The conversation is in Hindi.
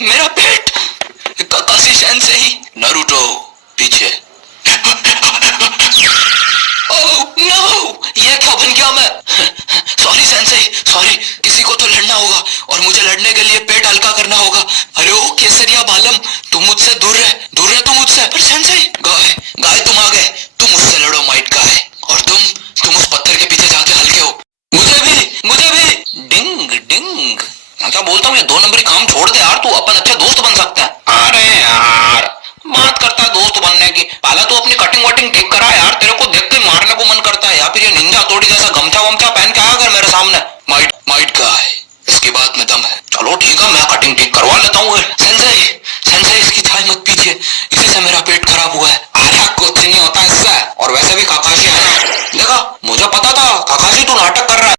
मेरा पेट। काकाशी सेंसेई। नारुतो पीछे। ओह नो, ये क्या बन गया मैं? Sorry Sensei, sorry. किसी को तो लड़ना होगा और मुझे लड़ने के लिए पेट हल्का करना होगा। अरे ओ केसरिया बालम, तुम मुझसे दूर रहे तुम मुझसे। पर सेंसेई, गाय गाय तुम आ गए, तुम मुझसे लड़ो माइट गाय। और तुम उस पत्थर के पीछे जाके हल्के हो। मुझे भी। डिंग डिंग। मैं क्या बोलता हूँ, ये 2 नंबरी काम छोड़ दे यार, तू अपन अच्छे दोस्त बन सकते हैं। अरे यार, बात करता है दोस्त बनने की। पहले तो अपनी कटिंग वटिंग ठीक करा यार, तेरे को देख के मारने को मन करता है। या फिर ये निंजा तोड़ी जैसा गमछा वमछा पहन के आया कर मेरे सामने। माइट माइट गाय, इसकी बात में दम है। चलो ठीक है, मैं कटिंग ठीक करवा लेता हूँ। सेंसेई सेंसेई, इसकी चाय मत पीजिए, इसी से मेरा पेट खराब हुआ है। अरे कुछ नहीं होता इससे। और वैसे भी काकाशी है ना, देखा, मुझे पता था काकाशी तू नाटक कर रहा है।